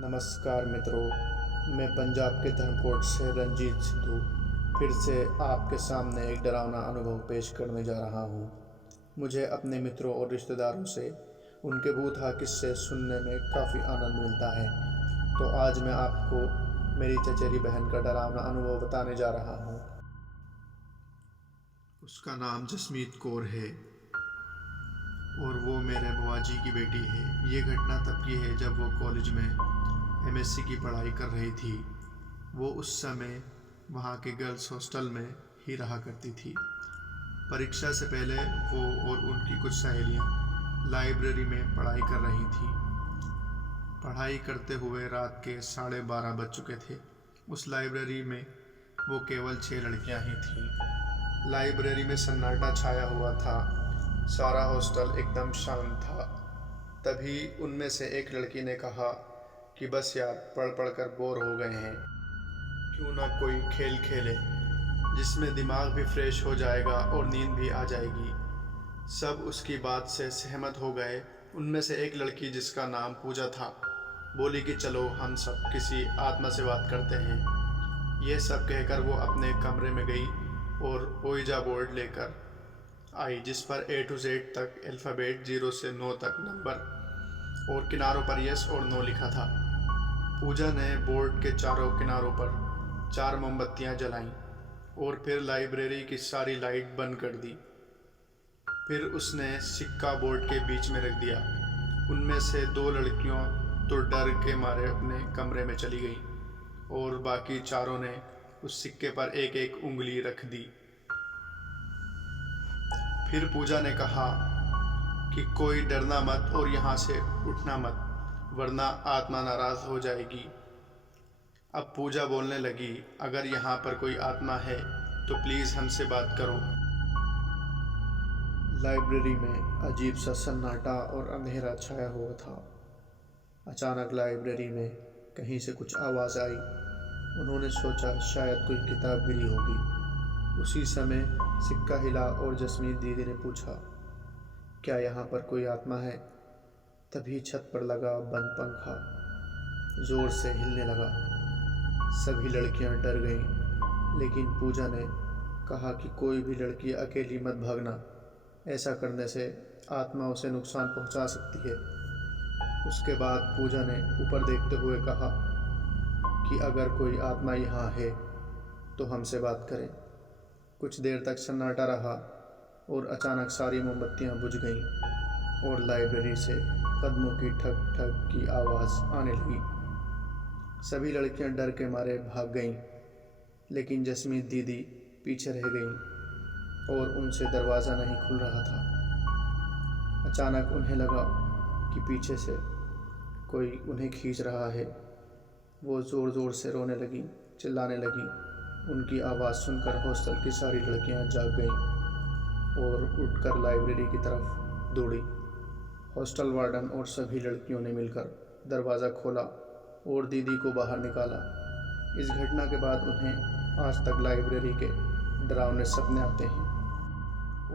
नमस्कार मित्रों, मैं पंजाब के धर्मकोट से रंजीत सिद्धू फिर से आपके सामने एक डरावना अनुभव पेश करने जा रहा हूँ। मुझे अपने मित्रों और रिश्तेदारों से उनके भूतहा किस्से सुनने में काफ़ी आनंद मिलता है। तो आज मैं आपको मेरी चचेरी बहन का डरावना अनुभव बताने जा रहा हूँ। उसका नाम जसमीत कौर है और वो मेरे बुआ जी की बेटी है। ये घटना तब की है जब वो कॉलेज में एमएससी की पढ़ाई कर रही थी। वो उस समय वहाँ के गर्ल्स हॉस्टल में ही रहा करती थी। परीक्षा से पहले वो और उनकी कुछ सहेलियाँ लाइब्रेरी में पढ़ाई कर रही थी। पढ़ाई करते हुए रात के 12:30 बज चुके थे। उस लाइब्रेरी में वो केवल 6 लड़कियाँ ही थीं। लाइब्रेरी में सन्नाटा छाया हुआ था। सारा हॉस्टल एकदम शांत था। तभी उनमें से एक लड़की ने कहा कि बस यार, पढ़ पढ़ कर बोर हो गए हैं, क्यों ना कोई खेल खेले जिसमें दिमाग भी फ्रेश हो जाएगा और नींद भी आ जाएगी। सब उसकी बात से सहमत हो गए। उनमें से एक लड़की, जिसका नाम पूजा था, बोली कि चलो हम सब किसी आत्मा से बात करते हैं। ये सब कहकर वो अपने कमरे में गई और ओइजा बोर्ड लेकर आई, जिस पर A to Z तक अल्फ़ाबेट 0 से 9 तक नंबर और किनारों पर यस और नो लिखा था। पूजा ने बोर्ड के चारों किनारों पर 4 मोमबत्तियां जलाईं और फिर लाइब्रेरी की सारी लाइट बंद कर दी। फिर उसने सिक्का बोर्ड के बीच में रख दिया। उनमें से 2 लड़कियों तो डर के मारे अपने कमरे में चली गईं और बाकी चारों ने उस सिक्के पर एक एक उंगली रख दी। फिर पूजा ने कहा कि कोई डरना मत और यहाँ से उठना मत, वरना आत्मा नाराज़ हो जाएगी। अब पूजा बोलने लगी, अगर यहाँ पर कोई आत्मा है तो प्लीज़ हमसे बात करो। लाइब्रेरी में अजीब सा सन्नाटा और अंधेरा छाया हुआ था। अचानक लाइब्रेरी में कहीं से कुछ आवाज़ आई। उन्होंने सोचा शायद कोई किताब गिरी होगी। उसी समय सिक्का हिला और जसमीत दीदी ने पूछा, क्या यहाँ पर कोई आत्मा है? तभी छत पर लगा बंद पंखा ज़ोर से हिलने लगा। सभी लड़कियां डर गईं, लेकिन पूजा ने कहा कि कोई भी लड़की अकेली मत भागना, ऐसा करने से आत्मा उसे नुकसान पहुंचा सकती है। उसके बाद पूजा ने ऊपर देखते हुए कहा कि अगर कोई आत्मा यहाँ है तो हमसे बात करें। कुछ देर तक सन्नाटा रहा और अचानक सारी मोमबत्तियाँ बुझ गईं और लाइब्रेरी से कदमों की ठक ठक की आवाज़ आने लगी। सभी लड़कियां डर के मारे भाग गईं, लेकिन जसमीत दीदी पीछे रह गईं और उनसे दरवाज़ा नहीं खुल रहा था। अचानक उन्हें लगा कि पीछे से कोई उन्हें खींच रहा है। वो ज़ोर ज़ोर से रोने लगी, चिल्लाने लगी। उनकी आवाज़ सुनकर हॉस्टल की सारी लड़कियां जाग गईं और उठकर लाइब्रेरी की तरफ दौड़ी। हॉस्टल वार्डन और सभी लड़कियों ने मिलकर दरवाज़ा खोला और दीदी को बाहर निकाला। इस घटना के बाद उन्हें आज तक लाइब्रेरी के डरावने सपने आते हैं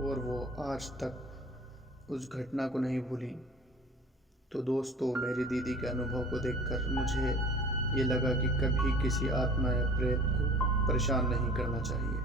और वो आज तक उस घटना को नहीं भूली। तो दोस्तों, मेरी दीदी के अनुभव को देखकर मुझे ये लगा कि कभी किसी आत्मा या प्रेत को परेशान नहीं करना चाहिए।